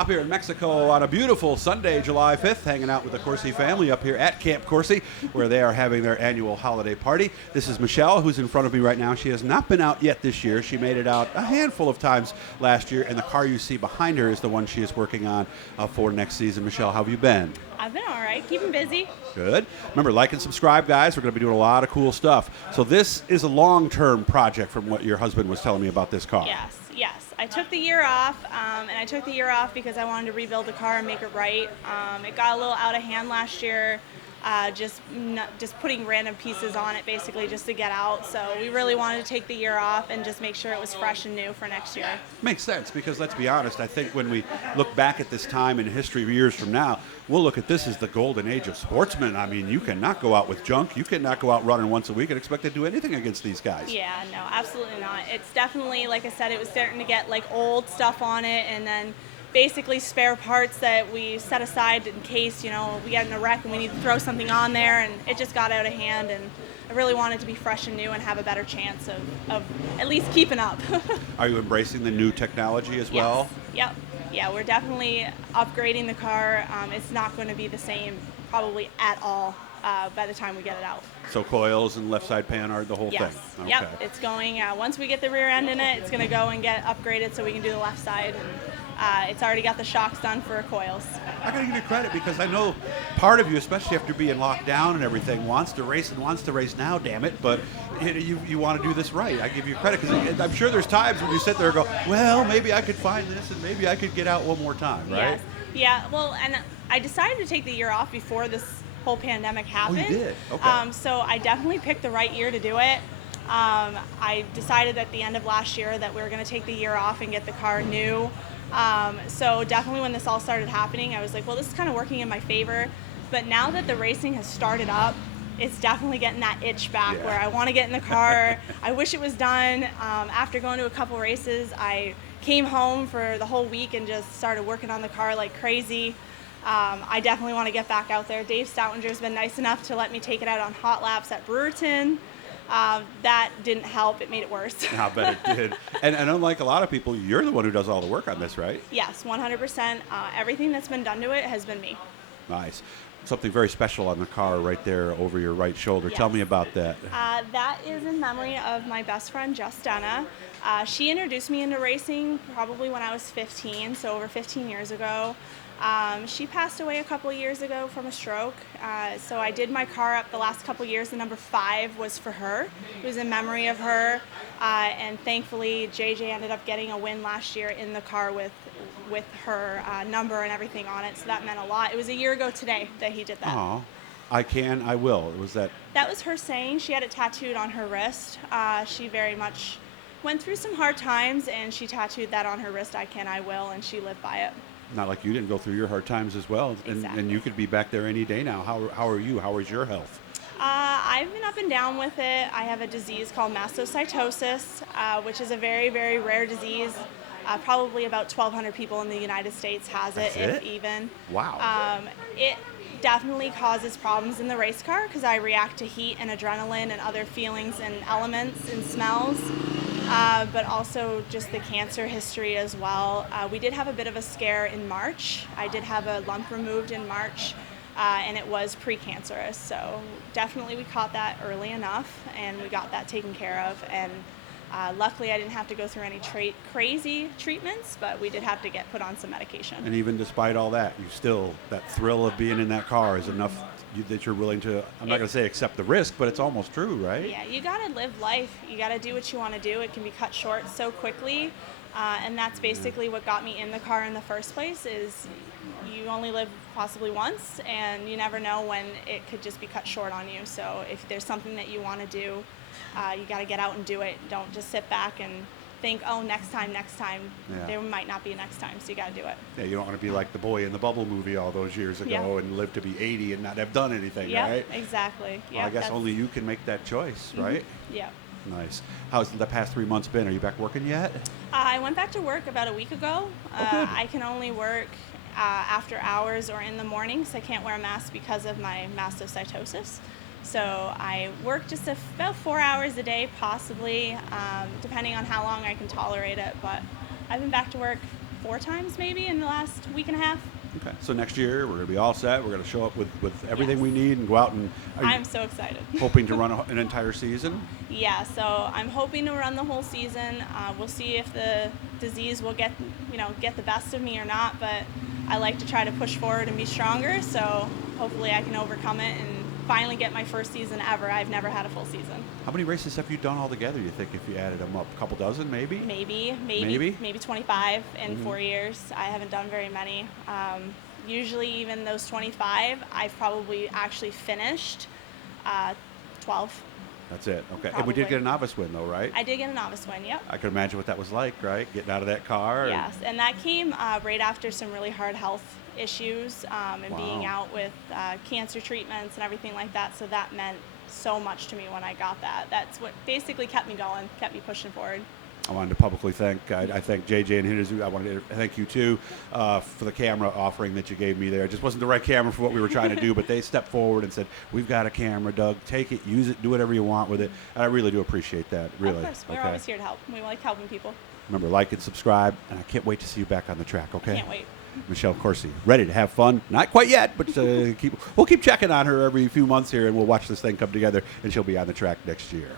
Up here in Mexico on a beautiful Sunday, July 5th, hanging out with the Courcy family up here at Camp Courcy, where they are having their annual holiday party. This is Michelle, who's in front of me right now. She has not been out yet this year. She made it out a handful of times last year, and the car you see behind her is the one she is working on for next season. Michelle, how have you been? I've been all right, keeping busy. Good. Remember, like and subscribe, guys. We're going to be doing a lot of cool stuff. So this is a long-term project from what your husband was telling me about this car. Yes. I took the year off, and I took the year off because I wanted to rebuild the car and make it right. It got a little out of hand last year, just putting random pieces on it basically just to get out. So we really wanted to take the year off and just make sure it was fresh and new for next year. Makes sense, because let's be honest, I think when we look back at this time in history years from now, we'll look at this as the golden age of sportsmen. I mean, you cannot go out with junk. You cannot go out running once a week and expect to do anything against these guys. Yeah, no, absolutely not. It's definitely, like I said, it was starting to get like old stuff on it, and then basically spare parts that we set aside in case, we get in a wreck and we need to throw something on there, and it just got out of hand, and I really wanted to be fresh and new and have a better chance of at least keeping up. Are you embracing the new technology as well? Yep. Yeah, we're definitely upgrading the car. It's not going to be the same probably at all by the time we get it out. So coils and left side pan are the whole yes. thing? Yep, Okay. it's going, once we get the rear end in it, it's going to go and get upgraded so we can do the left side. And it's already got the shocks done for coils. I gotta give you credit, because I know part of you, especially after being locked down and everything, wants to race now, damn it, but you want to do this right. I give you credit, because I'm sure there's times when you sit there and go, well, maybe I could find this and maybe I could get out one more time, right? Yes. Yeah, well, and I decided to take the year off before this whole pandemic happened. Oh, you did? Okay. So I definitely picked the right year to do it. I decided at the end of last year that we were going to take the year off and get the car new. So definitely when this all started happening, I was like, well, this is kind of working in my favor. But now that the racing has started up, it's definitely getting that itch back where I want to get in the car. I wish it was done. After going to a couple races, I came home for the whole week and just started working on the car like crazy. I definitely want to get back out there. Dave Stouttinger's been nice enough to let me take it out on hot laps at Brewerton. That didn't help. It made it worse. I bet it did. And unlike a lot of people, you're the one who does all the work on this, right? Yes, 100%. Everything that's been done to it has been me. Nice. Something very special on the car right there over your right shoulder. Yes. Tell me about that. That is in memory of my best friend, Justina. She introduced me into racing probably when I was 15, so over 15 years ago. She passed away a couple years ago from a stroke, so I did my car up the last couple years. The number 5 was for her. It was in memory of her, and thankfully JJ ended up getting a win last year in the car with her number and everything on it, so that meant a lot. It was a year ago today that he did that. Oh, I will. Was that? That was her saying. She had it tattooed on her wrist. She very much went through some hard times, and she tattooed that on her wrist, I can, I will, and she lived by it. Not like you didn't go through your hard times as well, Exactly. and you could be back there any day now. How are you? How is your health? I've been up and down with it. I have a disease called mastocytosis, which is a very, very rare disease. Probably about 1,200 people in the United States has it, if even. Wow. It definitely causes problems in the race car because I react to heat and adrenaline and other feelings and elements and smells. But also just the cancer history as well. We did have a bit of a scare in March. I did have a lump removed in March, and it was precancerous. So definitely we caught that early enough, and we got that taken care of. And luckily I didn't have to go through any crazy treatments, but we did have to get put on some medication. And even despite all that, that thrill of being in that car is enough that you're willing to, I'm not going to say accept the risk, but it's almost true, right? Yeah, you got to live life. You got to do what you want to do. It can be cut short so quickly, and that's basically what got me in the car in the first place is you only live possibly once, and you never know when it could just be cut short on you. So if there's something that you want to do, you got to get out and do it. Don't just sit back and think, oh, next time. Yeah. There might not be a next time, so you got to do it. Yeah, you don't want to be like the boy in the Bubble movie all those years ago and live to be 80 and not have done anything, right? Yeah, exactly. Well, I guess only you can make that choice, right? Yeah. Nice. How's the past 3 months been? Are you back working yet? I went back to work about a week ago. Good. I can only work after hours or in the mornings. I can't wear a mask because of my mastocytosis. So I work just about 4 hours a day, possibly, depending on how long I can tolerate it. But I've been back to work 4 times maybe in the last week and a half. Okay. So next year we're going to be all set. We're going to show up with everything Yes. we need and go out and. Are you I'm so excited. hoping to run an entire season? Yeah, so I'm hoping to run the whole season. We'll see if the disease will get the best of me or not, but I like to try to push forward and be stronger, so hopefully I can overcome it and finally get my first season ever. I've never had a full season. How many races have you done altogether, you think, if you added them up? A couple dozen, maybe? Maybe 25 in 4 years. I haven't done very many. Usually even those 25, I've probably actually finished 12. That's it. Okay. And we Probably. did get a novice win, though, right? I did get a novice win, yep. I could imagine what that was like, right? Getting out of that car. Yes, and that came right after some really hard health issues and being Wow. out with cancer treatments and everything like that. So that meant so much to me when I got that. That's what basically kept me going, kept me pushing forward. I wanted to publicly thank, I thank JJ and Hinazu. I wanted to thank you too for the camera offering that you gave me there. It just wasn't the right camera for what we were trying to do, but they stepped forward and said, we've got a camera, Doug, take it, use it, do whatever you want with it. And I really do appreciate that, really. Of course, we're always here to help. We like helping people. Remember, like and subscribe, and I can't wait to see you back on the track, okay? Can't wait. Michelle Courcy, ready to have fun. Not quite yet, but we'll keep checking on her every few months here, and we'll watch this thing come together, and she'll be on the track next year.